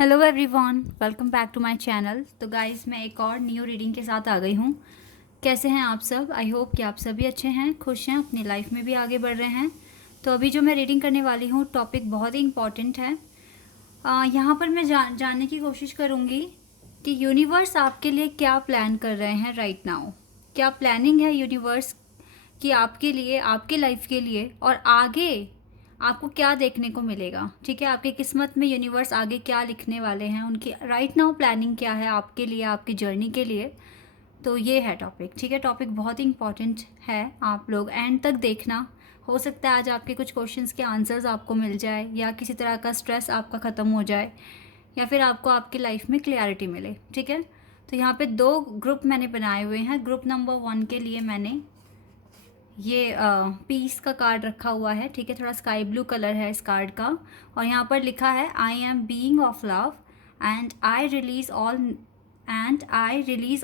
Hello everyone, welcome back to my channel. तो guys, मैं एक और न्यू रीडिंग के साथ आ गई हूँ। कैसे हैं आप सब? आई होप कि आप सभी अच्छे हैं, खुश हैं, अपनी लाइफ में भी आगे बढ़ रहे हैं। तो अभी जो मैं रीडिंग करने वाली हूँ, टॉपिक बहुत ही इम्पॉर्टेंट है। यहाँ पर मैं जानने की कोशिश करूँगी कि यूनिवर्स आपके लिए क्या प्लान कर रहे हैं राइट नाउ। क्या प्लानिंग है यूनिवर्स कि आपके लिए, आपके लाइफ के लिए, और आगे आपको क्या देखने को मिलेगा। ठीक है, आपकी किस्मत में यूनिवर्स आगे क्या लिखने वाले हैं, उनकी राइट नाउ प्लानिंग क्या है आपके लिए, आपकी जर्नी के लिए। तो ये है टॉपिक। ठीक है, टॉपिक बहुत ही इंपॉर्टेंट है, आप लोग एंड तक देखना। हो सकता है आज आपके कुछ क्वेश्चंस के आंसर्स आपको मिल जाए, या किसी तरह का स्ट्रेस आपका ख़त्म हो जाए, या फिर आपको आपकी लाइफ में क्लियरिटी मिले। ठीक है, तो यहाँ पे दो ग्रुप मैंने बनाए हुए हैं। ग्रुप नंबर 1 के लिए मैंने ये पीस का कार्ड रखा हुआ है। ठीक है, थोड़ा स्काई ब्लू कलर है इस कार्ड का, और यहाँ पर लिखा है I am being of love and I release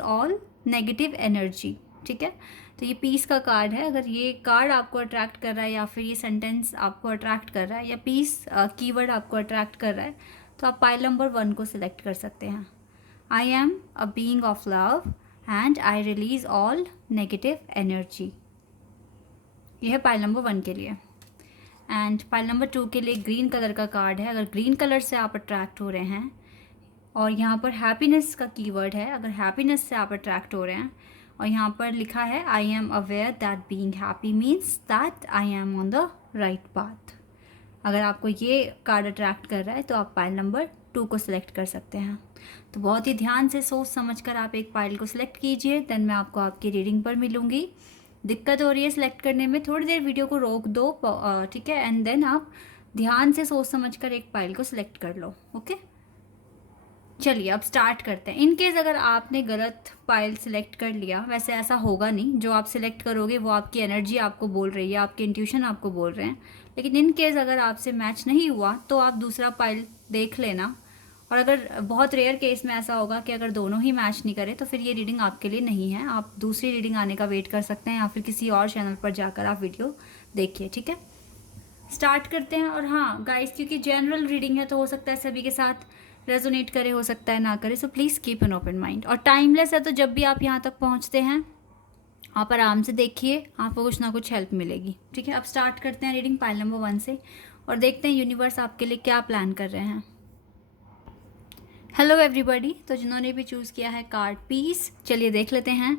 all negative energy. ठीक है, तो ये पीस का कार्ड है। अगर ये कार्ड आपको अट्रैक्ट कर रहा है, या फिर ये सेंटेंस आपको अट्रैक्ट कर रहा है, या पीस कीवर्ड आपको अट्रैक्ट कर रहा है, तो आप पाइल नंबर 1 को सिलेक्ट कर सकते हैं। I am a being of love and I release all negative energy. यह है पाइल नंबर 1 के लिए। एंड पाइल नंबर 2 के लिए ग्रीन कलर का कार्ड है। अगर ग्रीन कलर से आप अट्रैक्ट हो रहे हैं, और यहाँ पर हैप्पीनेस का कीवर्ड है, अगर हैप्पीनेस से आप अट्रैक्ट हो रहे हैं, और यहाँ पर लिखा है I am aware that being happy means that I am on the right path. अगर आपको ये कार्ड अट्रैक्ट कर रहा है तो आप पाइल नंबर 2 को सिलेक्ट कर सकते हैं। तो बहुत ही ध्यान से सोच समझ कर आप एक पाइल को सिलेक्ट कीजिए, देन मैं आपको आपकी रीडिंग पर मिलूंगी। दिक्कत हो रही है सिलेक्ट करने में, थोड़ी देर वीडियो को रोक दो। ठीक है, एंड देन आप ध्यान से सोच समझ कर एक पाइल को सिलेक्ट कर लो। ओके, चलिए अब स्टार्ट करते हैं। इन केस अगर आपने गलत पाइल सिलेक्ट कर लिया, वैसे ऐसा होगा नहीं, जो आप सिलेक्ट करोगे वो आपकी एनर्जी आपको बोल रही है, आपके इंट्यूशन आपको बोल रहे हैं। लेकिन इन केस अगर आपसे मैच नहीं हुआ तो आप दूसरा पाइल देख लेना। और अगर बहुत रेयर केस में ऐसा होगा कि अगर दोनों ही मैच नहीं करे, तो फिर ये रीडिंग आपके लिए नहीं है। आप दूसरी रीडिंग आने का वेट कर सकते हैं, या फिर किसी और चैनल पर जाकर आप वीडियो देखिए। ठीक है, स्टार्ट करते हैं। और हाँ गाइस, क्योंकि जनरल रीडिंग है तो हो सकता है सभी के साथ रेजोनेट करे, हो सकता है ना करे, so please keep an open mind. और टाइमलेस है, तो जब भी आप यहाँ तक पहुँचते हैं आप आराम से देखिए, आपको कुछ ना कुछ हेल्प मिलेगी। ठीक है, अब स्टार्ट करते हैं रीडिंग पाइल नंबर 1 से, और देखते हैं यूनिवर्स आपके लिए क्या प्लान कर रहे हैं। हेलो एवरीबॉडी, तो जिन्होंने भी चूज़ किया है कार्ड पीस, चलिए देख लेते हैं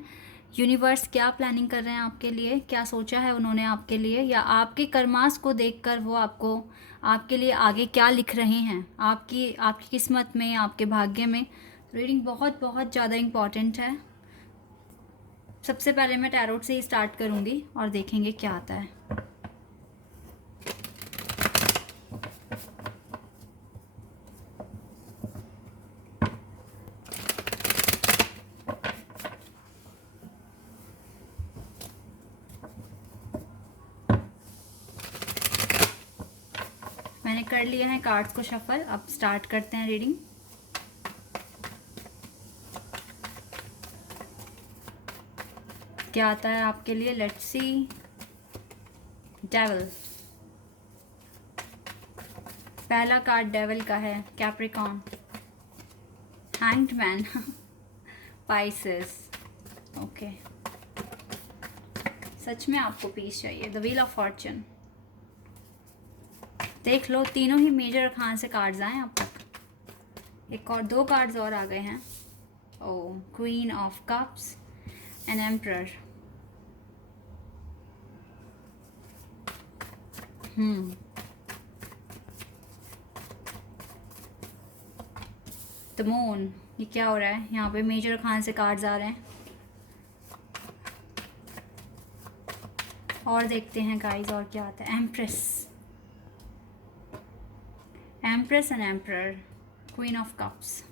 यूनिवर्स क्या प्लानिंग कर रहे हैं आपके लिए, क्या सोचा है उन्होंने आपके लिए, या आपके कर्मास को देखकर वो आपको, आपके लिए आगे क्या लिख रहे हैं आपकी आपकी किस्मत में, आपके भाग्य में। रीडिंग बहुत बहुत ज़्यादा इम्पॉर्टेंट है। सबसे पहले मैं टैरोट से ही स्टार्ट करूँगी और देखेंगे क्या आता है। मैंने कर लिया है कार्ड्स को शफल, अब स्टार्ट करते हैं रीडिंग। क्या आता है आपके लिए, लेट्स सी। डेविल, पहला कार्ड डेविल का है। Capricorn, hanged man, Pisces. Okay, सच में आपको पीस चाहिए। द व्हील ऑफ फॉर्चून, देख लो तीनों ही मेजर अरकान से कार्ड्स आए अब तक। एक और दो कार्ड्स और आ गए हैं। Oh, queen of cups and emperor. The moon, ये क्या हो रहा है? यहाँ पे मेजर अरकान से कार्ड्स आ रहे हैं, और देखते हैं गाइस और क्या आता है। Empress, empress and emperor, queen of cups,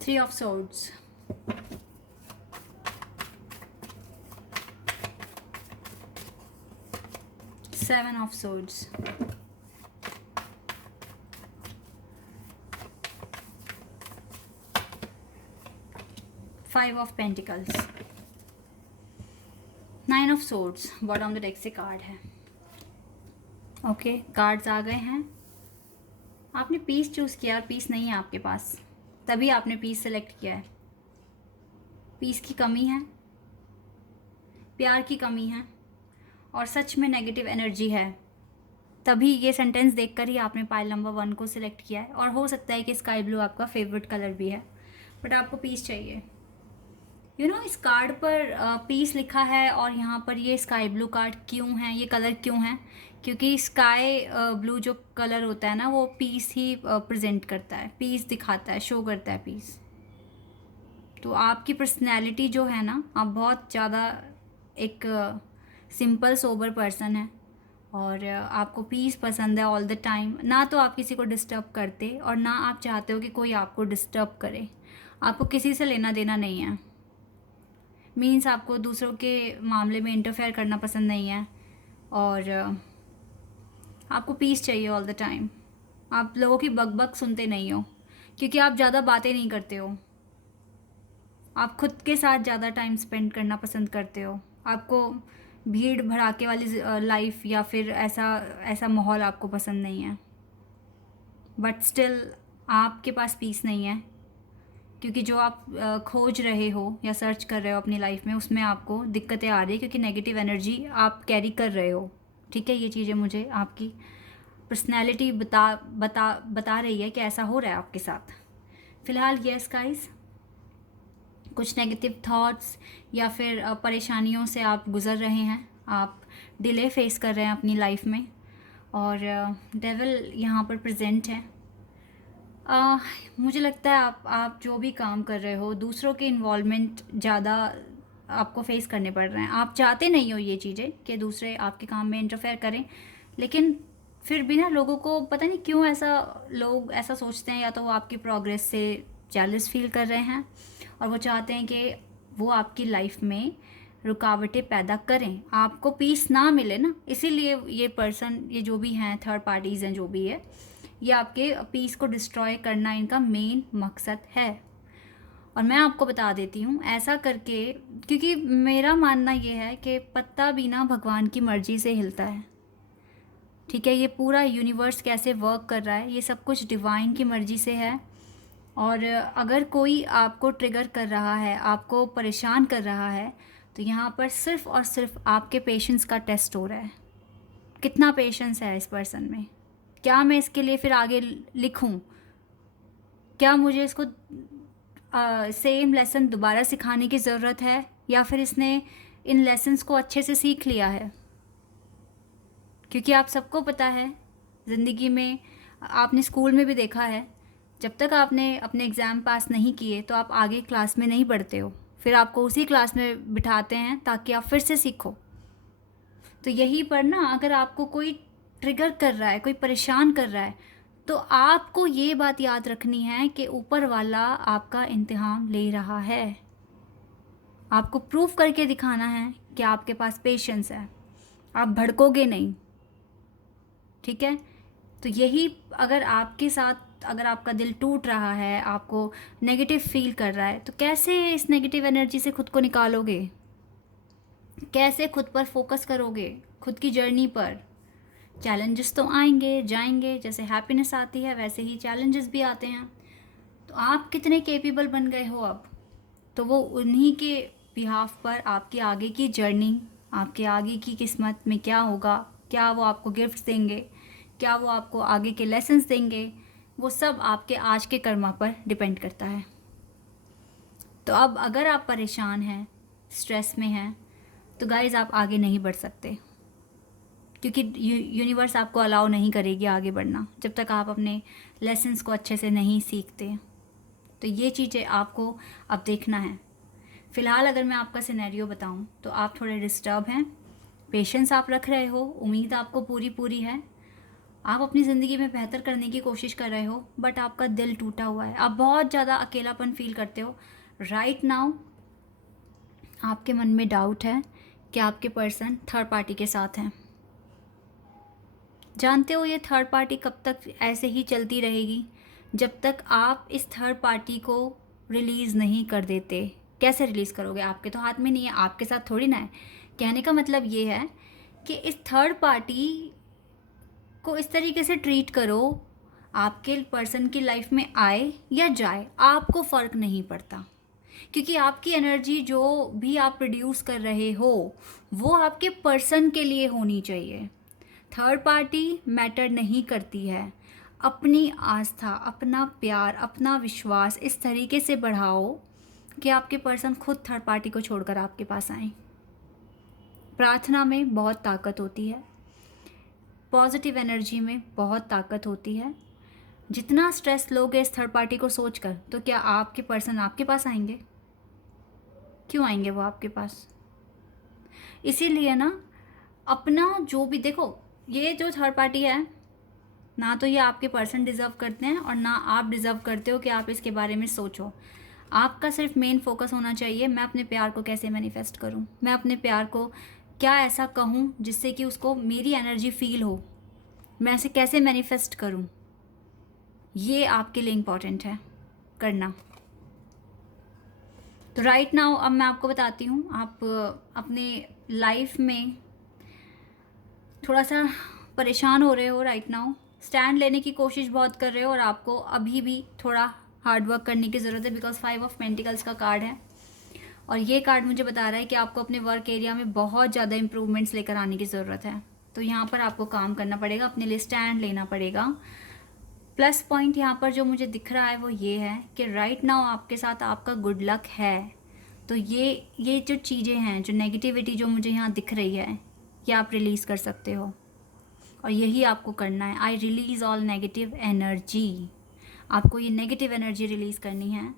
three of swords, seven of swords, five of pentacles, nine of swords. Bottom of the deck से कार्ड है। ओके, कार्ड्स आ गए हैं। आपने पीस चूज़ किया और पीस नहीं है आपके पास, तभी आपने पीस सेलेक्ट किया है। पीस की कमी है, प्यार की कमी है, और सच में नेगेटिव एनर्जी है, तभी ये सेंटेंस देखकर ही आपने पाइल नंबर 1 को सिलेक्ट किया है। और हो सकता है कि स्काई ब्लू आपका फेवरेट कलर भी है, बट आपको पीस चाहिए। इस कार्ड पर पीस लिखा है, और यहाँ पर ये स्काई ब्लू कार्ड क्यों है, ये कलर क्यों है? क्योंकि स्काई ब्लू जो कलर होता है ना, वो पीस ही प्रेजेंट करता है, पीस दिखाता है, शो करता है पीस। तो आपकी पर्सनैलिटी जो है ना, आप बहुत ज़्यादा एक सिंपल सोबर पर्सन है, और आपको पीस पसंद है ऑल द टाइम। ना तो आप किसी को डिस्टर्ब करते, और ना आप चाहते हो कि कोई आपको डिस्टर्ब करे। आपको किसी से लेना देना नहीं है, मीन्स आपको दूसरों के मामले में इंटरफेयर करना पसंद नहीं है, और आपको पीस चाहिए ऑल द टाइम। आप लोगों की बकबक सुनते नहीं हो, क्योंकि आप ज़्यादा बातें नहीं करते हो। आप खुद के साथ ज़्यादा टाइम स्पेंड करना पसंद करते हो। आपको भीड़ भड़ाके वाली लाइफ या फिर ऐसा ऐसा माहौल आपको पसंद नहीं है, बट स्टिल आपके पास पीस नहीं है, क्योंकि जो आप खोज रहे हो या सर्च कर रहे हो अपनी लाइफ में, उसमें आपको दिक्कतें आ रही है, क्योंकि नेगेटिव एनर्जी आप कैरी कर रहे हो। ठीक है, ये चीज़ें मुझे आपकी पर्सनैलिटी बता रही है कि ऐसा हो रहा है आपके साथ फ़िलहाल। यस गाइस, कुछ नेगेटिव थॉट्स या फिर परेशानियों से आप गुज़र रहे हैं, आप डिले फेस कर रहे हैं अपनी लाइफ में, और डेविल यहाँ पर प्रेजेंट है। मुझे लगता है आप जो भी काम कर रहे हो, दूसरों के इन्वॉल्वमेंट ज़्यादा आपको फेस करने पड़ रहे हैं। आप चाहते नहीं हो ये चीज़ें कि दूसरे आपके काम में इंटरफेयर करें, लेकिन फिर भी ना लोगों को पता नहीं क्यों लोग ऐसा सोचते हैं, या तो वो आपकी प्रोग्रेस से जेलस फील कर रहे हैं, और वो चाहते हैं कि वो आपकी लाइफ में रुकावटें पैदा करें, आपको पीस ना मिले ना। इसीलिए ये पर्सन, ये जो भी हैं, थर्ड पार्टीज़ हैं, जो भी है, ये आपके पीस को डिस्ट्रॉय करना इनका मेन मकसद है। और मैं आपको बता देती हूँ ऐसा करके, क्योंकि मेरा मानना ये है कि पत्ता भी ना भगवान की मर्जी से हिलता है। ठीक है, ये पूरा यूनिवर्स कैसे वर्क कर रहा है, ये सब कुछ डिवाइन की मर्जी से है। और अगर कोई आपको ट्रिगर कर रहा है, आपको परेशान कर रहा है, तो यहाँ पर सिर्फ़ और सिर्फ आपके पेशेंस का टेस्ट हो रहा है। कितना पेशेंस है इस पर्सन में? क्या मैं इसके लिए फिर आगे लिखूं? क्या मुझे इसको सेम लेसन दोबारा सिखाने की ज़रूरत है, या फिर इसने इन लेसन्स को अच्छे से सीख लिया है? क्योंकि आप सबको पता है, ज़िंदगी में आपने स्कूल में भी देखा है, जब तक आपने अपने एग्ज़ाम पास नहीं किए तो आप आगे क्लास में नहीं बढ़ते हो, फिर आपको उसी क्लास में बिठाते हैं ताकि आप फिर से सीखो। तो यहीं पर ना, अगर आपको कोई ट्रिगर कर रहा है, कोई परेशान कर रहा है, तो आपको ये बात याद रखनी है कि ऊपर वाला आपका इम्तिहान ले रहा है। आपको प्रूफ करके दिखाना है कि आपके पास पेशेंस है, आप भड़कोगे नहीं। ठीक है, तो यही, अगर आपके साथ, अगर आपका दिल टूट रहा है, आपको नेगेटिव फील कर रहा है, तो कैसे इस नेगेटिव एनर्जी से खुद को निकालोगे? कैसे खुद पर फोकस करोगे, खुद की जर्नी पर? चैलेंजेस तो आएंगे जाएंगे, जैसे हैप्पीनेस आती है वैसे ही चैलेंजेस भी आते हैं। तो आप कितने केपेबल बन गए हो अब, तो वो उन्हीं के बिहाफ पर आपकी आगे की जर्नी, आपके आगे की किस्मत में क्या होगा, क्या वो आपको गिफ्ट्स देंगे, क्या वो आपको आगे के लेसन्स देंगे, वो सब आपके आज के कर्मा पर डिपेंड करता है। तो अब अगर आप परेशान हैं, स्ट्रेस में हैं, तो गाइज़ आप आगे नहीं बढ़ सकते, क्योंकि यूनिवर्स आपको अलाउ नहीं करेगी आगे बढ़ना जब तक आप अपने लेसन्स को अच्छे से नहीं सीखते। तो ये चीज़ें आपको अब देखना है। फ़िलहाल अगर मैं आपका सिनेरियो बताऊं, तो आप थोड़े डिस्टर्ब हैं, पेशेंस आप रख रहे हो, उम्मीद आपको पूरी है, आप अपनी ज़िंदगी में बेहतर करने की कोशिश कर रहे हो, बट आपका दिल टूटा हुआ है, आप बहुत ज़्यादा अकेलापन फील करते हो। राइट नाउ आपके मन में डाउट है कि आपके पर्सन थर्ड पार्टी के साथ हैं। जानते हो ये थर्ड पार्टी कब तक ऐसे ही चलती रहेगी? जब तक आप इस थर्ड पार्टी को रिलीज़ नहीं कर देते। कैसे रिलीज़ करोगे? आपके तो हाथ में नहीं है, आपके साथ थोड़ी ना है। कहने का मतलब ये है कि इस थर्ड पार्टी को इस तरीके से ट्रीट करो, आपके पर्सन की लाइफ में आए या जाए आपको फ़र्क नहीं पड़ता, क्योंकि आपकी एनर्जी जो भी आप प्रोड्यूस कर रहे हो वो आपके पर्सन के लिए होनी चाहिए। थर्ड पार्टी मैटर नहीं करती है। अपनी आस्था, अपना प्यार, अपना विश्वास इस तरीके से बढ़ाओ कि आपके पर्सन खुद थर्ड पार्टी को छोड़कर आपके पास आए। प्रार्थना में बहुत ताकत होती है, पॉजिटिव एनर्जी में बहुत ताकत होती है। जितना स्ट्रेस लोगे इस थर्ड पार्टी को सोचकर, तो क्या आपके पर्सन आपके पास आएंगे? क्यों आएंगे वो आपके पास? इसीलिए ना, अपना जो भी देखो, ये जो थर्ड पार्टी है ना, तो ये आपके पर्सन डिज़र्व करते हैं और ना आप डिज़र्व करते हो कि आप इसके बारे में सोचो। आपका सिर्फ मेन फोकस होना चाहिए, मैं अपने प्यार को कैसे मैनिफेस्ट करूं, मैं अपने प्यार को क्या ऐसा कहूं जिससे कि उसको मेरी एनर्जी फील हो, मैं ऐसे कैसे मैनिफेस्ट करूं, ये आपके लिए इम्पॉर्टेंट है करना। तो राइट नाउ अब मैं आपको बताती हूँ, आप अपने लाइफ में थोड़ा सा परेशान हो रहे हो राइट नाउ, स्टैंड लेने की कोशिश बहुत कर रहे हो और आपको अभी भी थोड़ा हार्ड वर्क करने की ज़रूरत है, बिकॉज 5 ऑफ पेंटिकल्स का कार्ड है और ये कार्ड मुझे बता रहा है कि आपको अपने वर्क एरिया में बहुत ज़्यादा इंप्रूवमेंट्स लेकर आने की ज़रूरत है। तो यहाँ पर आपको काम करना पड़ेगा, अपने लिए स्टैंड लेना पड़ेगा। प्लस पॉइंट यहाँ पर जो मुझे दिख रहा है वो ये है कि राइट नाउ आपके साथ आपका गुड लक है। तो ये जो चीज़ें हैं, जो नेगेटिविटी जो मुझे यहाँ दिख रही है, ये आप रिलीज़ कर सकते हो और यही आपको करना है। आई रिलीज़ ऑल नेगेटिव एनर्जी। आपको ये नेगेटिव एनर्जी रिलीज़ करनी है।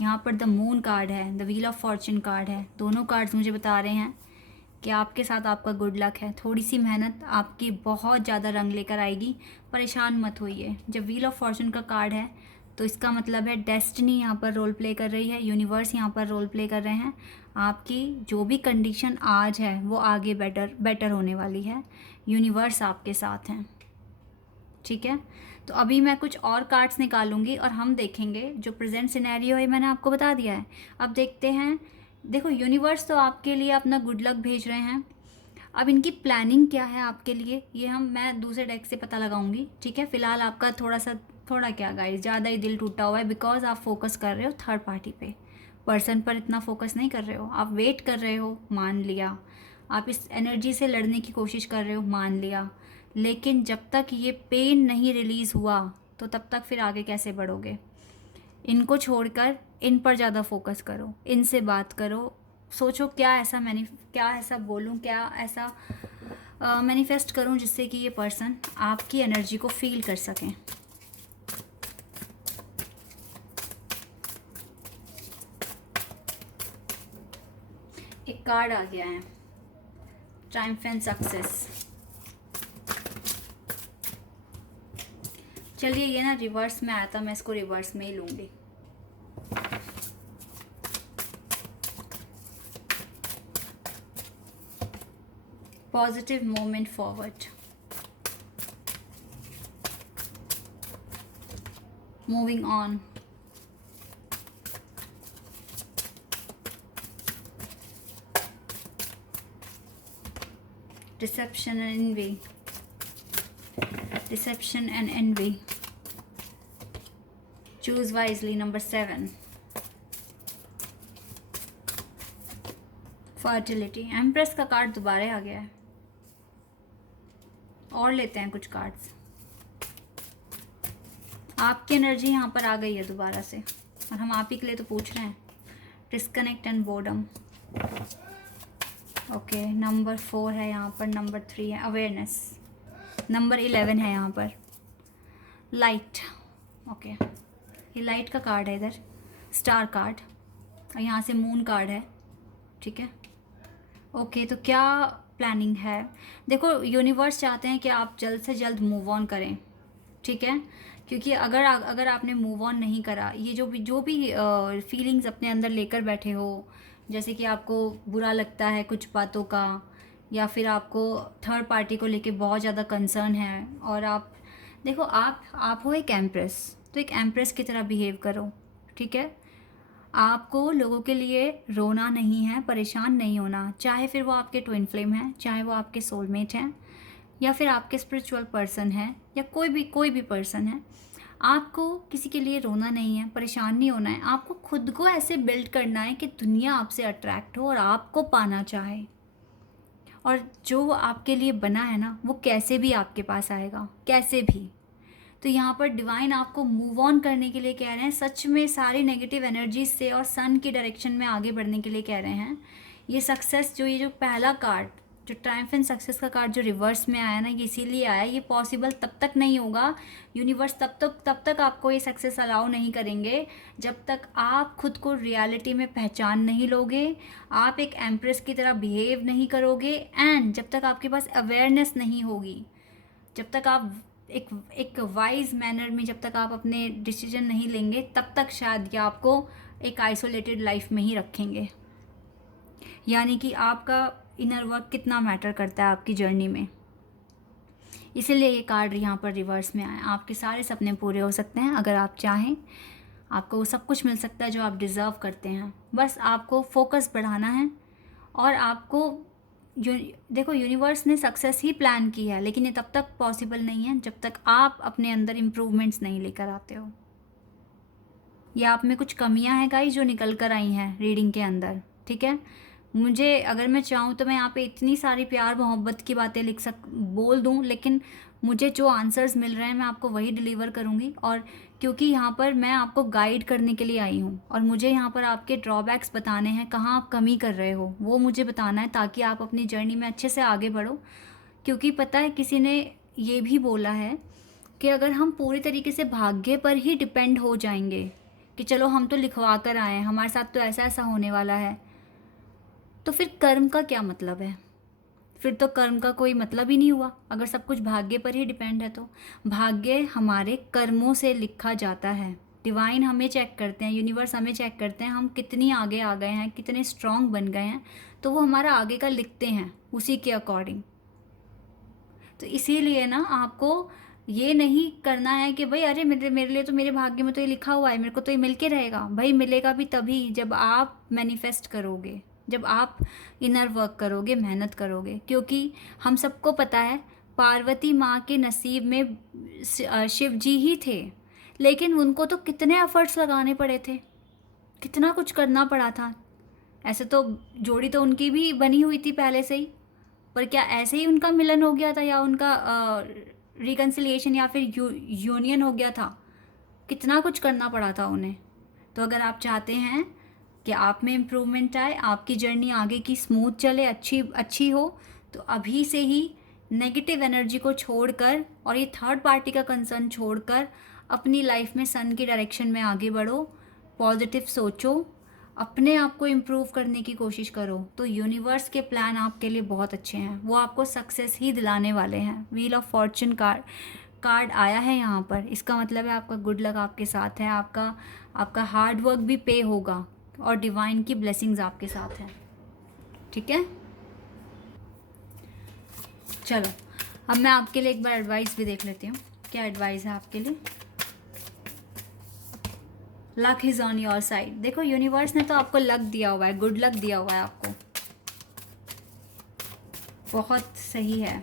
यहाँ पर द मून कार्ड है, the wheel of Fortune card है। दोनों कार्ड्स मुझे बता रहे हैं कि आपके साथ आपका गुड लक है। थोड़ी सी मेहनत आपकी बहुत ज़्यादा रंग लेकर आएगी, परेशान मत होइए। जब व्हील ऑफ फॉर्चून का कार्ड है तो इसका मतलब है डेस्टिनी यहाँ पर रोल प्ले कर रही है, यूनिवर्स यहाँ पर रोल प्ले कर रहे हैं। आपकी जो भी कंडीशन आज है वो आगे बेटर होने वाली है। यूनिवर्स आपके साथ हैं, ठीक है। तो अभी मैं कुछ और कार्ड्स निकालूंगी और हम देखेंगे जो प्रेजेंट सिनेरियो है, मैंने आपको बता दिया है। अब देखते हैं, देखो यूनिवर्स तो आपके लिए अपना गुड लक भेज रहे हैं। अब इनकी प्लानिंग क्या है आपके लिए, ये मैं दूसरे डेक से पता लगाऊंगी, ठीक है। फिलहाल आपका थोड़ा क्या गाइस, ज़्यादा ही दिल टूटा हुआ है, बिकॉज आप फोकस कर रहे हो थर्ड पार्टी पे, पर्सन पर इतना फोकस नहीं कर रहे हो। आप वेट कर रहे हो, मान लिया। आप इस एनर्जी से लड़ने की कोशिश कर रहे हो, मान लिया। लेकिन जब तक ये पेन नहीं रिलीज़ हुआ तो तब तक फिर आगे कैसे बढ़ोगे? इनको छोड़कर इन पर ज़्यादा फोकस करो, इनसे बात करो, सोचो क्या ऐसा बोलूँ, क्या ऐसा मैनिफेस्ट करूँ जिससे कि ये पर्सन आपकी एनर्जी को फील कर सकें। एक कार्ड आ गया है, ट्रायम्फ एंड सक्सेस। चलिए, ये ना रिवर्स में आया था, मैं इसको रिवर्स में ही लूँगी। Positive movement forward, moving on, deception and envy, deception and envy, choose wisely, number 7, fertility, empress का कार्ड दोबारा आ गया है। और लेते हैं कुछ कार्ड्स। आपकी एनर्जी यहाँ पर आ गई है दोबारा से और हम आप ही के लिए तो पूछ रहे हैं। Disconnect and boredom, okay. Number 4 है यहाँ पर, नंबर 3 है अवेयरनेस, नंबर 11 है यहाँ पर लाइट, ओके। ये लाइट का कार्ड है, इधर स्टार कार्ड और यहाँ से मून कार्ड है, ठीक है। ओके, तो क्या प्लानिंग है? देखो, यूनिवर्स चाहते हैं कि आप जल्द से जल्द मूव ऑन करें, ठीक है। क्योंकि अगर आपने मूव ऑन नहीं करा, ये जो भी फीलिंग्स अपने अंदर लेकर बैठे हो, जैसे कि आपको बुरा लगता है कुछ बातों का, या फिर आपको थर्ड पार्टी को लेके बहुत ज़्यादा कंसर्न है, और आप देखो, आप हो एक एम्प्रेस, तो एक एम्प्रेस की तरह बिहेव करो, ठीक है। आपको लोगों के लिए रोना नहीं है, परेशान नहीं होना, चाहे फिर वो आपके ट्विन फ्लेम हैं, चाहे वो आपके सोलमेट हैं। या फिर आपके स्पिरिचुअल पर्सन है या कोई भी पर्सन है, आपको किसी के लिए रोना नहीं है, परेशान नहीं होना है। आपको खुद को ऐसे बिल्ड करना है कि दुनिया आपसे अट्रैक्ट हो और आपको पाना चाहे, और जो आपके लिए बना है ना वो कैसे भी आपके पास आएगा, कैसे भी। तो यहाँ पर डिवाइन आपको मूव ऑन करने के लिए कह रहे हैं, सच में सारी नेगेटिव एनर्जीज से और सन की डायरेक्शन में आगे बढ़ने के लिए कह रहे हैं। ये सक्सेस जो, ये जो पहला कार्ड, जो ट्रायम्फेंट सक्सेस का कार्ड जो रिवर्स में आया ना, ये इसीलिए आया, ये पॉसिबल तब तक नहीं होगा, यूनिवर्स तब तक आपको ये सक्सेस अलाउ नहीं करेंगे जब तक आप खुद को रियलिटी में पहचान नहीं लोगे, आप एक एम्प्रेस की तरह बिहेव नहीं करोगे, एंड जब तक आपके पास अवेयरनेस नहीं होगी, जब तक आप एक वाइज मैनर में, जब तक आप अपने डिसीजन नहीं लेंगे, तब तक शायद ये आपको एक आइसोलेटेड लाइफ में ही रखेंगे। यानी कि आपका इनर वर्क कितना मैटर करता है आपकी जर्नी में। इसीलिए ये कार्ड यहाँ पर रिवर्स में आया। आपके सारे सपने पूरे हो सकते हैं अगर आप चाहें, आपको सब कुछ मिल सकता है जो आप डिज़र्व करते हैं। बस आपको फोकस बढ़ाना है, और आपको देखो, यूनिवर्स ने सक्सेस ही प्लान की है, लेकिन ये तब तक पॉसिबल नहीं है जब तक आप अपने अंदर इम्प्रूवमेंट्स नहीं लेकर आते हो, या आप में कुछ कमियां हैं गाइस जो निकल कर आई हैं रीडिंग के अंदर। ठीक है, मुझे अगर मैं चाहूँ तो मैं यहाँ पे इतनी सारी प्यार मोहब्बत की बातें बोल दूँ, लेकिन मुझे जो आंसर्स मिल रहे हैं मैं आपको वही डिलीवर करूँगी। और क्योंकि यहाँ पर मैं आपको गाइड करने के लिए आई हूँ, और मुझे यहाँ पर आपके ड्रॉबैक्स बताने हैं, कहाँ आप कमी कर रहे हो वो मुझे बताना है, ताकि आप अपनी जर्नी में अच्छे से आगे बढ़ो। क्योंकि पता है, किसी ने ये भी बोला है कि अगर हम पूरी तरीके से भाग्य पर ही डिपेंड हो जाएंगे कि चलो हम तो लिखवा कर आए हैं, हमारे साथ तो ऐसा ऐसा होने वाला है, तो फिर कर्म का क्या मतलब है? फिर तो कर्म का कोई मतलब ही नहीं हुआ, अगर सब कुछ भाग्य पर ही डिपेंड है। तो भाग्य हमारे कर्मों से लिखा जाता है। डिवाइन हमें चेक करते हैं, यूनिवर्स हमें चेक करते हैं, हम कितनी आगे आ गए हैं, कितने स्ट्रांग बन गए हैं, तो वो हमारा आगे का लिखते हैं उसी के अकॉर्डिंग। तो इसीलिए ना आपको ये नहीं करना है कि भाई अरे मेरे लिए तो, मेरे भाग्य में तो ये लिखा हुआ है, मेरे को तो ये मिल के रहेगा। भाई मिलेगा भी तभी जब आप मैनिफेस्ट करोगे, जब आप इनर वर्क करोगे, मेहनत करोगे। क्योंकि हम सबको पता है पार्वती माँ के नसीब में शिव जी ही थे, लेकिन उनको तो कितने एफर्ट्स लगाने पड़े थे, कितना कुछ करना पड़ा था। ऐसे तो जोड़ी तो उनकी भी बनी हुई थी पहले से ही, पर क्या ऐसे ही उनका मिलन हो गया था, या उनका रिकन्सिलिएशन या फिर यूनियन हो गया था? कितना कुछ करना पड़ा था उन्हें। तो अगर आप चाहते हैं कि आप में इम्प्रूवमेंट आए, आपकी जर्नी आगे की स्मूथ चले, अच्छी हो, तो अभी से ही नेगेटिव एनर्जी को छोड़कर और ये थर्ड पार्टी का कंसर्न छोड़कर अपनी लाइफ में सन की डायरेक्शन में आगे बढ़ो, पॉजिटिव सोचो, अपने आप को इम्प्रूव करने की कोशिश करो। तो यूनिवर्स के प्लान आपके लिए बहुत अच्छे हैं, वो आपको सक्सेस ही दिलाने वाले हैं। व्हील ऑफ फॉर्चून कार्ड आया है यहाँ पर, इसका मतलब है आपका गुड लक आपके साथ है, आपका हार्ड वर्क भी पे होगा, और डिवाइन की ब्लेसिंग्स आपके साथ हैं। ठीक है, चलो अब मैं आपके लिए एक बार एडवाइस भी देख लेती हूँ। क्या एडवाइस है आपके लिए? Luck is on your side. देखो, यूनिवर्स ने तो आपको लक दिया हुआ है, गुड लक दिया हुआ है आपको, बहुत सही है।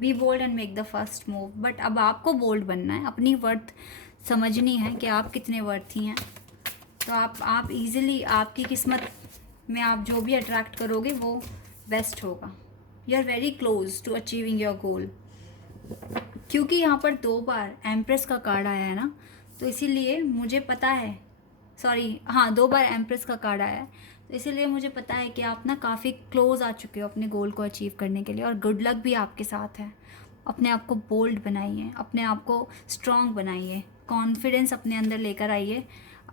Be bold and make the first move. But अब आपको बोल्ड बनना है, अपनी वर्थ समझनी है कि आप कितने वर्थी हैं। तो आप इजीली, आपकी किस्मत में आप जो भी अट्रैक्ट करोगे वो बेस्ट होगा। You are very close to achieving your goal. क्योंकि यहाँ पर 2 बार एम्प्रेस का कार्ड आया है ना, तो इसीलिए मुझे पता है, 2 बार एम्प्रेस का कार्ड आया है, तो इसीलिए मुझे पता है कि आप ना काफ़ी क्लोज आ चुके हो अपने गोल को अचीव करने के लिए, और गुड लक भी आपके साथ है। अपने आप को बोल्ड बनाइए, अपने आप को स्ट्रांग बनाइए, कॉन्फिडेंस अपने अंदर लेकर आइए।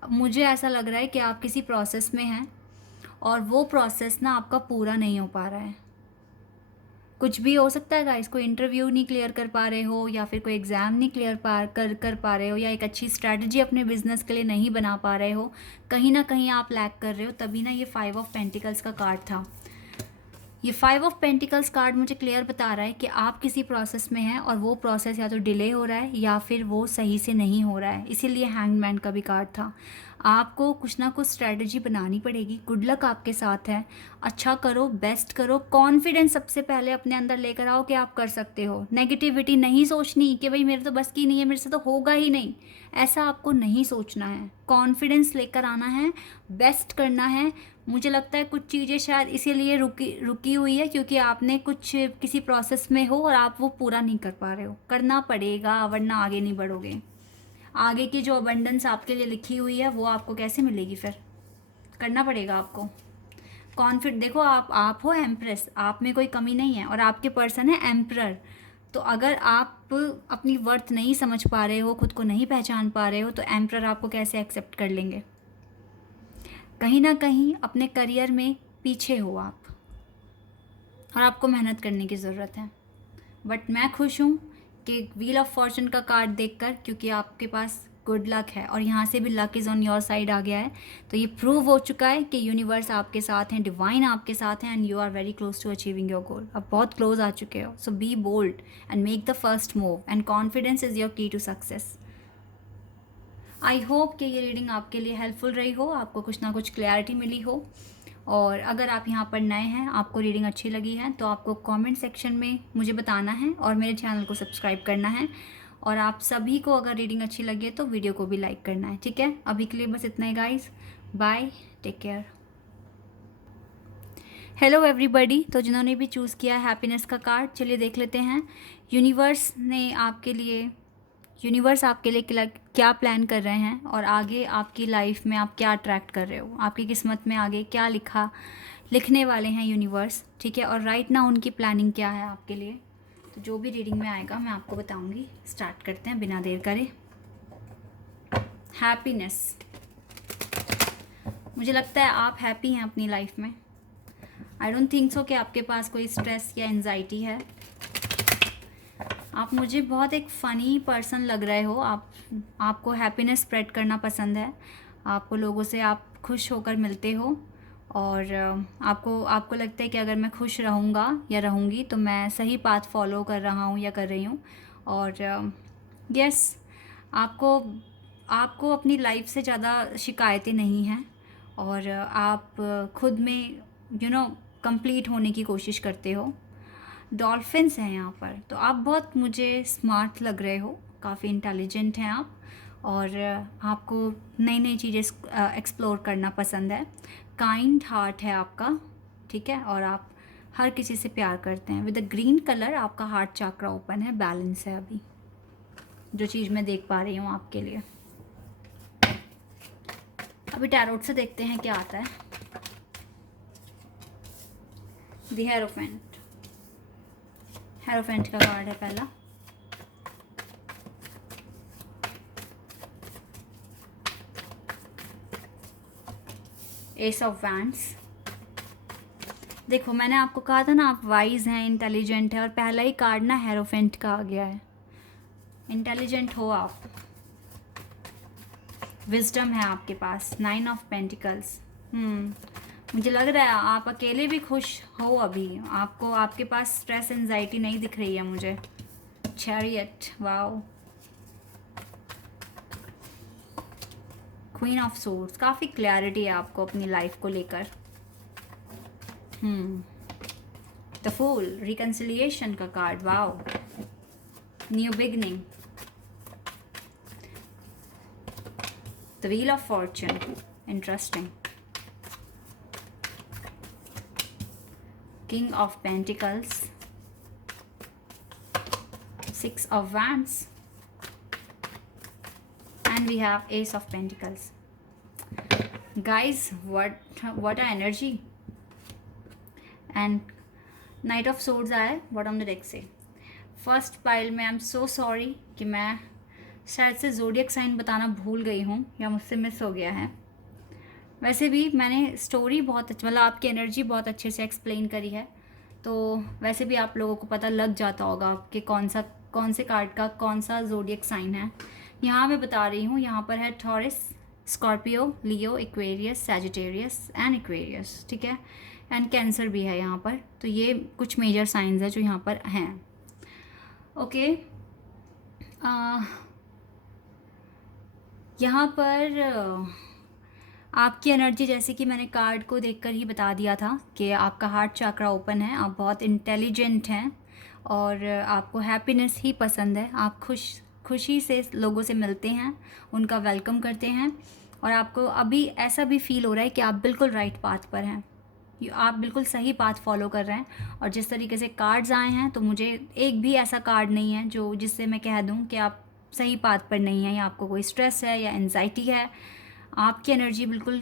मुझे ऐसा लग रहा है कि आप किसी प्रोसेस में हैं, और वो प्रोसेस ना आपका पूरा नहीं हो पा रहा है। कुछ भी हो सकता है गाइस, कोई इंटरव्यू नहीं क्लियर कर पा रहे हो, या फिर कोई एग्ज़ाम नहीं क्लियर कर पा रहे हो, या एक अच्छी स्ट्रैटेजी अपने बिजनेस के लिए नहीं बना पा रहे हो, कहीं ना कहीं आप लैक कर रहे हो। तभी ना ये 5 ऑफ पेंटिकल्स का कार्ड था। ये 5 ऑफ पेंटिकल्स कार्ड मुझे क्लियर बता रहा है कि आप किसी प्रोसेस में हैं, और वो प्रोसेस या तो डिले हो रहा है या फिर वो सही से नहीं हो रहा है, इसीलिए हैंगमैन का भी कार्ड था। आपको कुछ ना कुछ स्ट्रैटेजी बनानी पड़ेगी। गुड लक आपके साथ है, अच्छा करो, बेस्ट करो, कॉन्फिडेंस सबसे पहले अपने अंदर लेकर आओ कि आप कर सकते हो। नेगेटिविटी नहीं सोचनी कि भाई मेरे तो बस की नहीं है, मेरे से तो होगा ही नहीं, ऐसा आपको नहीं सोचना है। कॉन्फिडेंस लेकर आना है, बेस्ट करना है। मुझे लगता है कुछ चीज़ें शायद इसीलिए रुकी हुई है क्योंकि आपने कुछ किसी प्रोसेस में हो और आप वो पूरा नहीं कर पा रहे हो। करना पड़ेगा वरना आगे नहीं बढ़ोगे। आगे की जो अबंडेंस आपके लिए लिखी हुई है वो आपको कैसे मिलेगी? फिर करना पड़ेगा आपको। कॉन्फिडेंट देखो, आप हो एम्प्रेस, आप में कोई कमी नहीं है और आपके पर्सन है एम्परर। तो अगर आप अपनी वर्थ नहीं समझ पा रहे हो, खुद को नहीं पहचान पा रहे हो, तो एम्परर आपको कैसे एक्सेप्ट कर लेंगे? कहीं ना कहीं अपने करियर में पीछे हो आप और आपको मेहनत करने की ज़रूरत है। बट मैं खुश हूँ कि व्हील ऑफ फॉर्चून का कार्ड देखकर, क्योंकि आपके पास गुड लक है और यहाँ से भी luck is on your side आ गया है। तो ये प्रूव हो चुका है कि यूनिवर्स आपके साथ हैं, डिवाइन आपके साथ हैं, and you are very close to achieving your goal. अब बहुत क्लोज आ चुके हो। So be bold and make the first move, and confidence is your key to success. I hope कि ये रीडिंग आपके लिए हेल्पफुल रही हो, आपको कुछ ना कुछ क्लैरिटी मिली हो। और अगर आप यहाँ पर नए हैं, आपको रीडिंग अच्छी लगी है, तो आपको कमेंट सेक्शन में मुझे बताना है और मेरे चैनल को सब्सक्राइब करना है। और आप सभी को अगर रीडिंग अच्छी लगी है तो वीडियो को भी लाइक करना है, ठीक है? अभी के लिए बस इतना ही guys, bye, take care. Hello everybody. तो जिन्होंने भी चूज़ किया हैप्पीनेस का कार्ड, चलिए देख लेते हैं यूनिवर्स आपके लिए क्या प्लान कर रहे हैं और आगे आपकी लाइफ में आप क्या अट्रैक्ट कर रहे हो, आपकी किस्मत में आगे क्या लिखने वाले हैं यूनिवर्स, ठीक है? और राइट ना उनकी प्लानिंग क्या है आपके लिए। तो जो भी रीडिंग में आएगा मैं आपको बताऊंगी। स्टार्ट करते हैं बिना देर करे। हैप्पीनेस, मुझे लगता है आप हैप्पी हैं अपनी लाइफ में। आई डोंट थिंक सो कि आपके पास कोई स्ट्रेस या एंजाइटी है। आप मुझे बहुत एक फ़नी पर्सन लग रहे हो। आपको हैप्पीनेस स्प्रेड करना पसंद है, आपको लोगों से आप खुश होकर मिलते हो और आपको लगता है कि अगर मैं खुश रहूँगा या रहूँगी तो मैं सही पाथ फॉलो कर रहा हूँ या कर रही हूँ। और यस, आपको अपनी लाइफ से ज़्यादा शिकायतें नहीं हैं और आप खुद में कंप्लीट होने की कोशिश करते हो। डॉल्फिन्स हैं यहाँ पर, तो आप बहुत मुझे स्मार्ट लग रहे हो, काफ़ी इंटेलिजेंट हैं आप और आपको नई नई चीज़ें एक्सप्लोर करना पसंद है। काइंड हार्ट है आपका, ठीक है? और आप हर किसी से प्यार करते हैं। विद द ग्रीन कलर आपका हार्ट चक्रा ओपन है, बैलेंस है अभी, जो चीज़ मैं देख पा रही हूँ आपके लिए। अभी टैरोट से देखते हैं क्या आता है। द हेरोफेंट का कार्ड है पहला। S of wands. देखो, मैंने आपको कहा था ना आप वाइज हैं, इंटेलिजेंट है, और पहला ही कार्ड ना हेरोफेंट का आ गया है। इंटेलिजेंट हो आप, विजडम है आपके पास। 9 ऑफ पेंटिकल्स। मुझे लग रहा है आप अकेले भी खुश हो अभी, आपके पास स्ट्रेस एंजाइटी नहीं दिख रही है मुझे। Chariot, wow. Queen of swords, काफ़ी क्लैरिटी है आपको अपनी लाइफ को लेकर। द फूल, रिकंसिलिएशन का card, wow. New beginning. The wheel of Fortune, interesting. King of Pentacles, 6 of Wands, and we have Ace of Pentacles. Guys, what a energy! And Knight of Swords आया bottom of the deck से। First pile में I am so sorry कि मैं शायद से ज़ोडियक sign बताना भूल गई हूँ या मुझसे मिस हो गया है। वैसे भी मैंने स्टोरी बहुत मतलब आपकी एनर्जी बहुत अच्छे से एक्सप्लेन करी है, तो वैसे भी आप लोगों को पता लग जाता होगा कि कौन से कार्ड का कौन सा ज़ोडियक साइन है। यहाँ मैं बता रही हूँ, यहाँ पर है taurus, Scorpio, Leo, Aquarius, Sagittarius and Aquarius, ठीक है? एंड कैंसर भी है यहाँ पर। तो ये कुछ मेजर साइंस है जो यहाँ पर हैं। ओके, यहाँ पर आपकी एनर्जी, जैसे कि मैंने कार्ड को देखकर ही बता दिया था कि आपका हार्ट चक्रा ओपन है, आप बहुत इंटेलिजेंट हैं और आपको हैप्पीनेस ही पसंद है। आप खुशी से लोगों से मिलते हैं, उनका वेलकम करते हैं और आपको अभी ऐसा भी फील हो रहा है कि आप बिल्कुल राइट पाथ पर हैं, आप बिल्कुल सही पाथ फॉलो कर रहे हैं। और जिस तरीके से कार्ड्स आए हैं तो मुझे एक भी ऐसा कार्ड नहीं है जो जिससे मैं कह दूं कि आप सही पाथ पर नहीं हैं या आपको कोई स्ट्रेस है या एंजाइटी है। आपकी एनर्जी बिल्कुल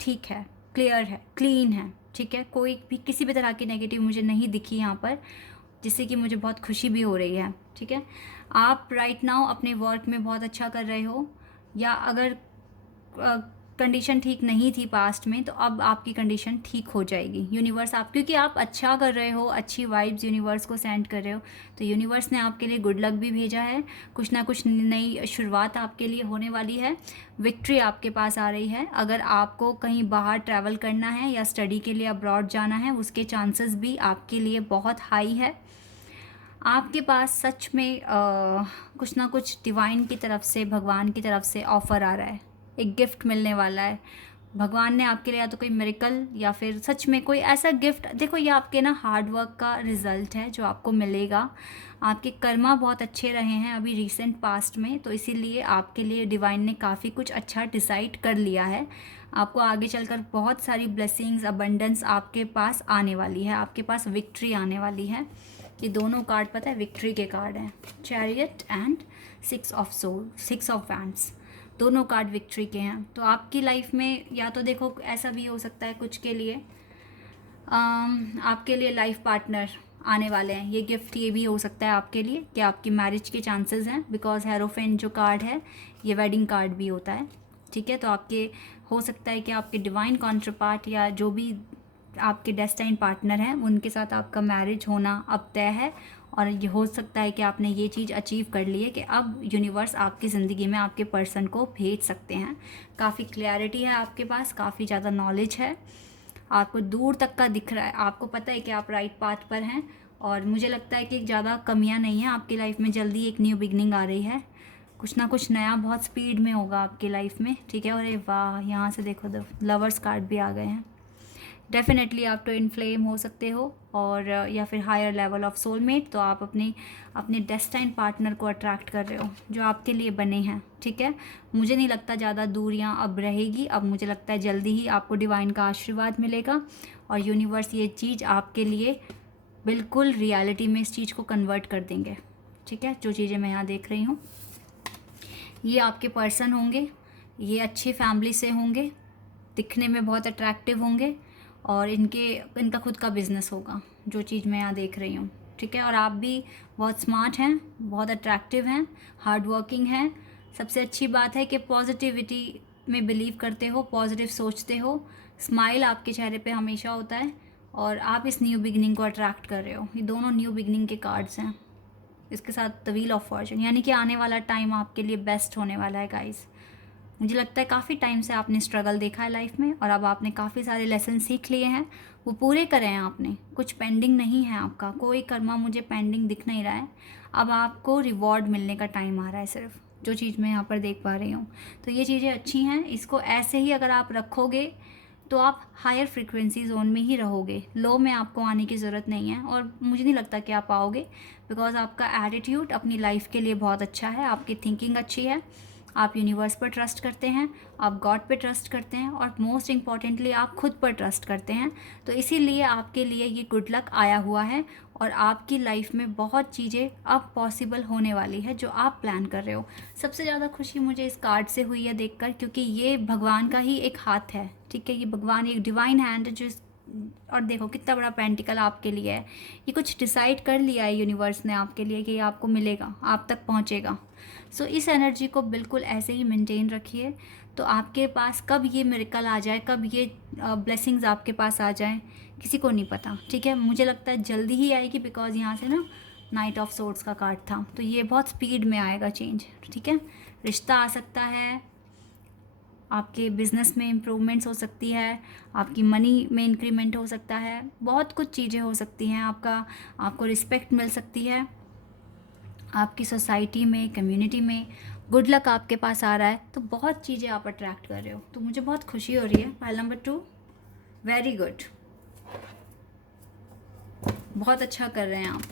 ठीक है, क्लियर है, क्लीन है, ठीक है। कोई भी किसी भी तरह की नेगेटिव मुझे नहीं दिखी यहाँ पर, जिससे कि मुझे बहुत खुशी भी हो रही है, ठीक है। आप राइट नाउ अपने वर्क में बहुत अच्छा कर रहे हो, या अगर कंडीशन ठीक नहीं थी पास्ट में तो अब आपकी कंडीशन ठीक हो जाएगी। यूनिवर्स आप, क्योंकि आप अच्छा कर रहे हो, अच्छी वाइब्स यूनिवर्स को सेंड कर रहे हो, तो यूनिवर्स ने आपके लिए गुड लक भी भेजा है। कुछ ना कुछ नई शुरुआत आपके लिए होने वाली है, विक्ट्री आपके पास आ रही है। अगर आपको कहीं बाहर ट्रैवल करना है या स्टडी के लिए अब्रॉड जाना है, उसके चांसेस भी आपके लिए बहुत हाई है। आपके पास सच में कुछ ना कुछ डिवाइन की तरफ से, भगवान की तरफ से ऑफ़र आ रहा है, एक गिफ्ट मिलने वाला है। भगवान ने आपके लिए या तो कोई मिरेकल या फिर सच में कोई ऐसा गिफ्ट, देखो ये आपके ना हार्ड वर्क का रिज़ल्ट है जो आपको मिलेगा। आपके कर्मा बहुत अच्छे रहे हैं अभी रिसेंट पास्ट में, तो इसीलिए आपके लिए डिवाइन ने काफ़ी कुछ अच्छा डिसाइड कर लिया है। आपको आगे चलकर बहुत सारी ब्लेसिंग्स, अबंडेंस आपके पास आने वाली है, आपके पास विक्ट्री आने वाली है। ये दोनों कार्ड पता है विक्ट्री के कार्ड हैं, चैरियट एंड 6 ऑफ वैंड्स, दोनों कार्ड विक्ट्री के हैं। तो आपकी लाइफ में या तो देखो ऐसा भी हो सकता है कुछ के लिए आपके लिए लाइफ पार्टनर आने वाले हैं। ये गिफ्ट ये भी हो सकता है आपके लिए कि आपकी मैरिज के चांसेस हैं, बिकॉज हेरोफेंट जो कार्ड है ये वेडिंग कार्ड भी होता है, ठीक है। तो आपके हो सकता है कि आपके डिवाइन कॉन्ट्रपार्ट या जो भी आपके डेस्टाइन पार्टनर हैं उनके साथ आपका मैरिज होना अब तय है। और ये हो सकता है कि आपने ये चीज़ अचीव कर ली है कि अब यूनिवर्स आपकी ज़िंदगी में आपके पर्सन को भेज सकते हैं। काफ़ी क्लैरिटी है आपके पास, काफ़ी ज़्यादा नॉलेज है, आपको दूर तक का दिख रहा है, आपको पता है कि आप राइट पाथ पर हैं। और मुझे लगता है कि ज़्यादा कमियां नहीं हैं आपकी लाइफ में, जल्दी एक न्यू बिगनिंग आ रही है, कुछ ना कुछ नया बहुत स्पीड में होगा आपकी लाइफ में, ठीक है। और वाह, यहाँ से देखो लवर्स कार्ड भी आ गए हैं। डेफिनेटली आप ट्विन फ्लेम हो सकते हो और या फिर हायर लेवल ऑफ सोलमेट, तो आप अपने डेस्टाइन पार्टनर को अट्रैक्ट कर रहे हो जो आपके लिए बने हैं, ठीक है। मुझे नहीं लगता ज़्यादा दूरियां अब रहेगी, अब मुझे लगता है जल्दी ही आपको डिवाइन का आशीर्वाद मिलेगा और यूनिवर्स ये चीज़ आपके लिए बिल्कुल रियलिटी में इस चीज़ को कन्वर्ट कर देंगे, ठीक है। जो चीज़ें मैं यहाँ देख रही हूँ, ये आपके पर्सन होंगे, ये अच्छी फैमिली से होंगे, दिखने में बहुत अट्रैक्टिव होंगे और इनका खुद का बिजनेस होगा, जो चीज़ मैं यहाँ देख रही हूँ, ठीक है। और आप भी बहुत स्मार्ट हैं, बहुत अट्रैक्टिव हैं, हार्ड वर्किंग हैं। सबसे अच्छी बात है कि पॉजिटिविटी में बिलीव करते हो, पॉजिटिव सोचते हो, स्माइल आपके चेहरे पे हमेशा होता है और आप इस न्यू बिगनिंग को अट्रैक्ट कर रहे हो। ये दोनों न्यू बिगनिंग के कार्ड्स हैं, इसके साथ द व्हील ऑफ फॉर्चून, यानी कि आने वाला टाइम आपके लिए बेस्ट होने वाला है गाइस। मुझे लगता है काफ़ी टाइम से आपने स्ट्रगल देखा है लाइफ में और अब आपने काफ़ी सारे लेसन सीख लिए हैं, वो पूरे करे हैं आपने, कुछ पेंडिंग नहीं है आपका, कोई कर्मा मुझे पेंडिंग दिख नहीं रहा है। अब आपको रिवॉर्ड मिलने का टाइम आ रहा है सिर्फ, जो चीज़ मैं यहाँ पर देख पा रही हूँ। तो ये चीज़ें अच्छी हैं, इसको ऐसे ही अगर आप रखोगे तो आप हायर फ्रिक्वेंसी जोन में ही रहोगे, लो में आपको आने की ज़रूरत नहीं है। और मुझे नहीं लगता कि आप आओगे, बिकॉज आपका एटीट्यूड अपनी लाइफ के लिए बहुत अच्छा है, आपकी थिंकिंग अच्छी है, आप यूनिवर्स पर ट्रस्ट करते हैं, आप गॉड पे ट्रस्ट करते हैं और मोस्ट इम्पॉर्टेंटली आप खुद पर ट्रस्ट करते हैं। तो इसीलिए आपके लिए ये गुड लक आया हुआ है और आपकी लाइफ में बहुत चीज़ें अब पॉसिबल होने वाली है जो आप प्लान कर रहे हो। सबसे ज़्यादा खुशी मुझे इस कार्ड से हुई है देखकर, क्योंकि ये भगवान का ही एक हाथ है, ठीक है। ये भगवान एक डिवाइन हैंड है जो और देखो कितना बड़ा पेंटिकल आपके लिए है, ये कुछ डिसाइड कर लिया है यूनिवर्स ने आपके लिए कि ये आपको मिलेगा, आप तक पहुंचेगा। सो इस एनर्जी को बिल्कुल ऐसे ही मेंटेन रखिए, तो आपके पास कब ये मिरेकल आ जाए, कब ये ब्लेसिंग्स आपके पास आ जाएं, किसी को नहीं पता, ठीक है। मुझे लगता है जल्दी ही आएगी, बिकॉज यहाँ से ना नाइट ऑफ सोर्ड्स का कार्ड था, तो ये बहुत स्पीड में आएगा चेंज, ठीक है। रिश्ता आ सकता है, आपके बिज़नेस में इम्प्रूवमेंट्स हो सकती है, आपकी मनी में इंक्रीमेंट हो सकता है, बहुत कुछ चीज़ें हो सकती हैं, आपको रिस्पेक्ट मिल सकती है आपकी सोसाइटी में, कम्युनिटी में, गुड लक आपके पास आ रहा है, तो बहुत चीज़ें आप अट्रैक्ट कर रहे हो, तो मुझे बहुत खुशी हो रही है। पाइल नंबर 2, वेरी गुड, बहुत अच्छा कर रहे हैं आप।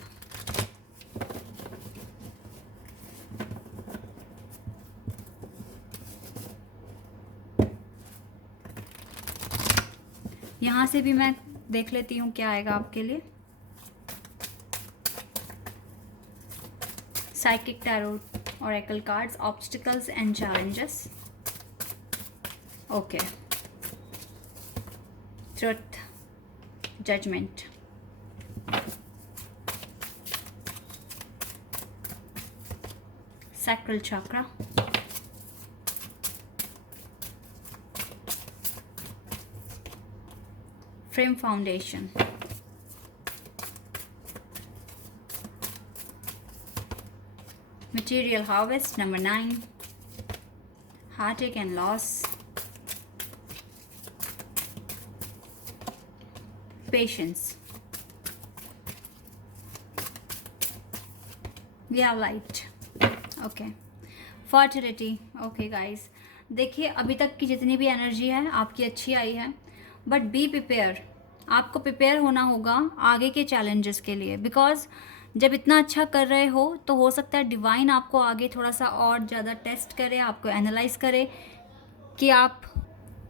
यहाँ से भी मैं देख लेती हूँ क्या आएगा आपके लिए। Psychic tarot oracle cards, obstacles and challenges. Okay, truth, judgment, sacral chakra, frame foundation, material harvest number 9, heartache and loss, patience, we have light. Okay, fertility. Okay guys, देखिए अभी तक की जितनी भी एनर्जी है आपकी अच्छी आई है, बट बी प्रिपेयर, आपको प्रिपेयर होना होगा आगे के चैलेंजेस के लिए, बिकॉज जब इतना अच्छा कर रहे हो तो हो सकता है डिवाइन आपको आगे थोड़ा सा और ज़्यादा टेस्ट करे, आपको एनालाइज करे कि आप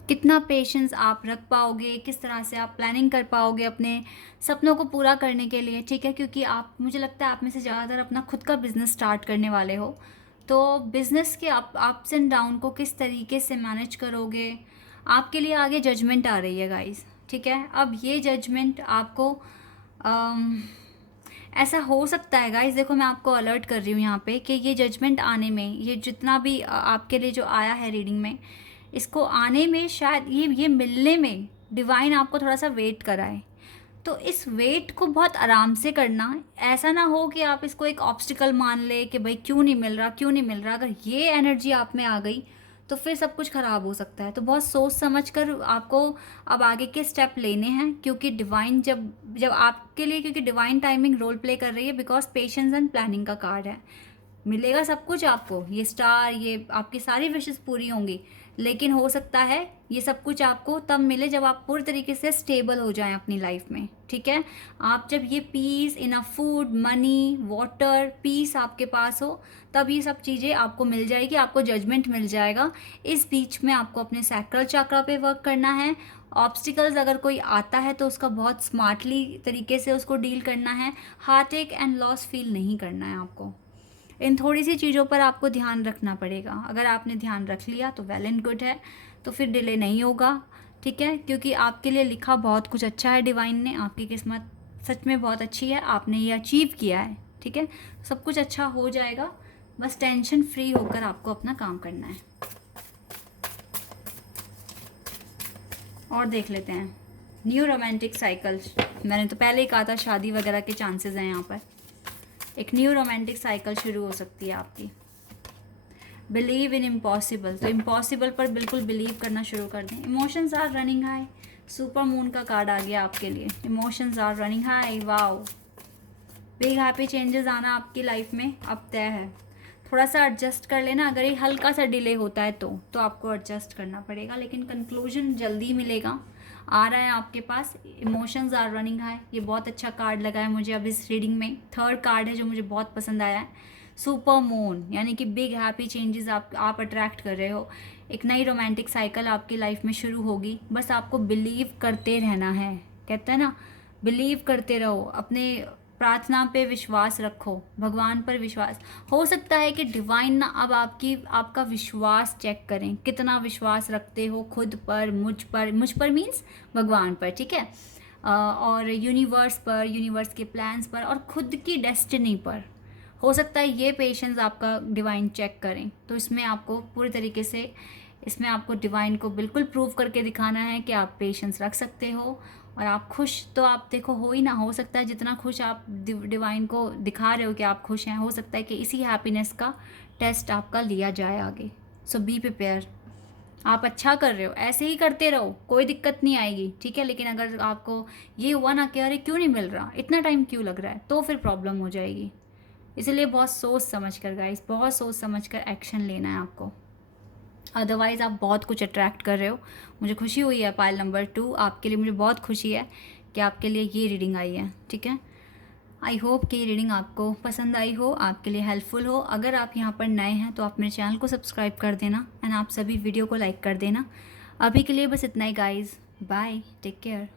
कितना पेशेंस आप रख पाओगे, किस तरह से आप प्लानिंग कर पाओगे अपने सपनों को पूरा करने के लिए, ठीक है। क्योंकि आप, मुझे लगता है आप में से ज़्यादातर अपना खुद का बिज़नेस स्टार्ट करने वाले हो, तो बिज़नेस के अप्स एंड डाउन को किस तरीके से मैनेज करोगे, आपके लिए आगे जजमेंट आ रही है गाइस, ठीक है। अब ये जजमेंट आपको ऐसा हो सकता है गाइस, देखो मैं आपको अलर्ट कर रही हूँ यहाँ पे कि ये जजमेंट आने में, ये जितना भी आपके लिए जो आया है रीडिंग में, इसको आने में शायद ये मिलने में डिवाइन आपको थोड़ा सा वेट कराए। तो इस वेट को बहुत आराम से करना, ऐसा ना हो कि आप इसको एक ऑब्स्टिकल मान ले कि भाई क्यों नहीं मिल रहा, क्यों नहीं मिल रहा। अगर ये एनर्जी आप में आ गई तो फिर सब कुछ ख़राब हो सकता है। तो बहुत सोच समझ कर आपको अब आगे के स्टेप लेने हैं, क्योंकि डिवाइन जब आपके लिए, क्योंकि डिवाइन टाइमिंग रोल प्ले कर रही है, बिकॉज पेशेंस एंड प्लानिंग का कार्ड है। मिलेगा सब कुछ आपको, ये स्टार, ये आपकी सारी विशेस पूरी होंगी, लेकिन हो सकता है ये सब कुछ आपको तब मिले जब आप पूरी तरीके से स्टेबल हो जाएं अपनी लाइफ में, ठीक है। आप जब ये peace, enough food, money, water, peace आपके पास हो, तब ये सब चीज़ें आपको मिल जाएगी, आपको जजमेंट मिल जाएगा। इस बीच में आपको अपने सैक्रल चक्र पे वर्क करना है। ऑब्स्टिकल्स अगर कोई आता है तो उसका बहुत स्मार्टली तरीके से उसको डील करना है। हार्ट एंड लॉस फील नहीं करना है आपको। इन थोड़ी सी चीज़ों पर आपको ध्यान रखना पड़ेगा। अगर आपने ध्यान रख लिया तो वेल एंड गुड है, तो फिर डिले नहीं होगा, ठीक है। क्योंकि आपके लिए लिखा बहुत कुछ अच्छा है डिवाइन ने, आपकी किस्मत सच में बहुत अच्छी है, आपने ये अचीव किया है, ठीक है। सब कुछ अच्छा हो जाएगा, बस टेंशन फ्री होकर आपको अपना काम करना है। और देख लेते हैं न्यू रोमांटिक साइकिल्स। मैंने तो पहले ही कहा था शादी वगैरह के चांसेस हैं यहाँ पर। एक न्यू रोमांटिक साइकिल शुरू हो सकती है आपकी। बिलीव इन इम्पॉसिबल, तो इम्पॉसिबल पर बिल्कुल बिलीव करना शुरू कर दें। Emotions are running high, super moon का कार्ड आ गया आपके लिए। Emotions are running high, wow, big happy changes आना आपकी लाइफ में अब तय है। थोड़ा सा एडजस्ट कर लेना, अगर ये हल्का सा डिले होता है तो आपको एडजस्ट करना पड़ेगा, लेकिन कंक्लूजन जल्दी मिलेगा, आ रहा है आपके पास। इमोशंस आर रनिंग हाई, ये बहुत अच्छा कार्ड लगा है मुझे अब इस रीडिंग में। थर्ड कार्ड है जो मुझे बहुत पसंद आया है, सुपर मून, यानी कि बिग हैप्पी चेंजेस आप अट्रैक्ट कर रहे हो। एक नई रोमांटिक साइकिल आपकी लाइफ में शुरू होगी, बस आपको बिलीव करते रहना है। कहते हैं ना, बिलीव करते रहो, अपने प्रार्थना पे विश्वास रखो, भगवान पर विश्वास। हो सकता है कि डिवाइन ना अब आपका विश्वास चेक करें, कितना विश्वास रखते हो खुद पर, मुझ पर मीन्स भगवान पर, ठीक है, और यूनिवर्स पर, यूनिवर्स के प्लान्स पर, और खुद की डेस्टिनी पर। हो सकता है ये पेशेंस आपका डिवाइन चेक करें। तो इसमें आपको पूरी तरीके से, इसमें आपको डिवाइन को बिल्कुल प्रूव करके दिखाना है कि आप पेशेंस रख सकते हो, और आप खुश तो आप देखो हो ही ना। हो सकता है जितना खुश आप डिवाइन को दिखा रहे हो कि आप खुश हैं, हो सकता है कि इसी हैप्पीनेस का टेस्ट आपका लिया जाए आगे। सो बी प्रिपेयर, आप अच्छा कर रहे हो, ऐसे ही करते रहो, कोई दिक्कत नहीं आएगी, ठीक है। लेकिन अगर आपको ये हुआ ना कि अरे क्यों नहीं मिल रहा, इतना टाइम क्यों लग रहा है, तो फिर प्रॉब्लम हो जाएगी। इसलिए बहुत सोच समझ कर गाइस, बहुत सोच समझ कर एक्शन लेना है आपको, अदरवाइज़ आप बहुत कुछ अट्रैक्ट कर रहे हो। मुझे खुशी हुई है पाइल नंबर 2 आपके लिए, मुझे बहुत खुशी है कि आपके लिए ये रीडिंग आई है, ठीक है। आई होप कि ये रीडिंग आपको पसंद आई हो, आपके लिए हेल्पफुल हो। अगर आप यहाँ पर नए हैं तो आप मेरे चैनल को सब्सक्राइब कर देना एंड आप सभी वीडियो को लाइक कर देना। अभी के लिए बस इतना ही गाइज़, बाय, टेक केयर।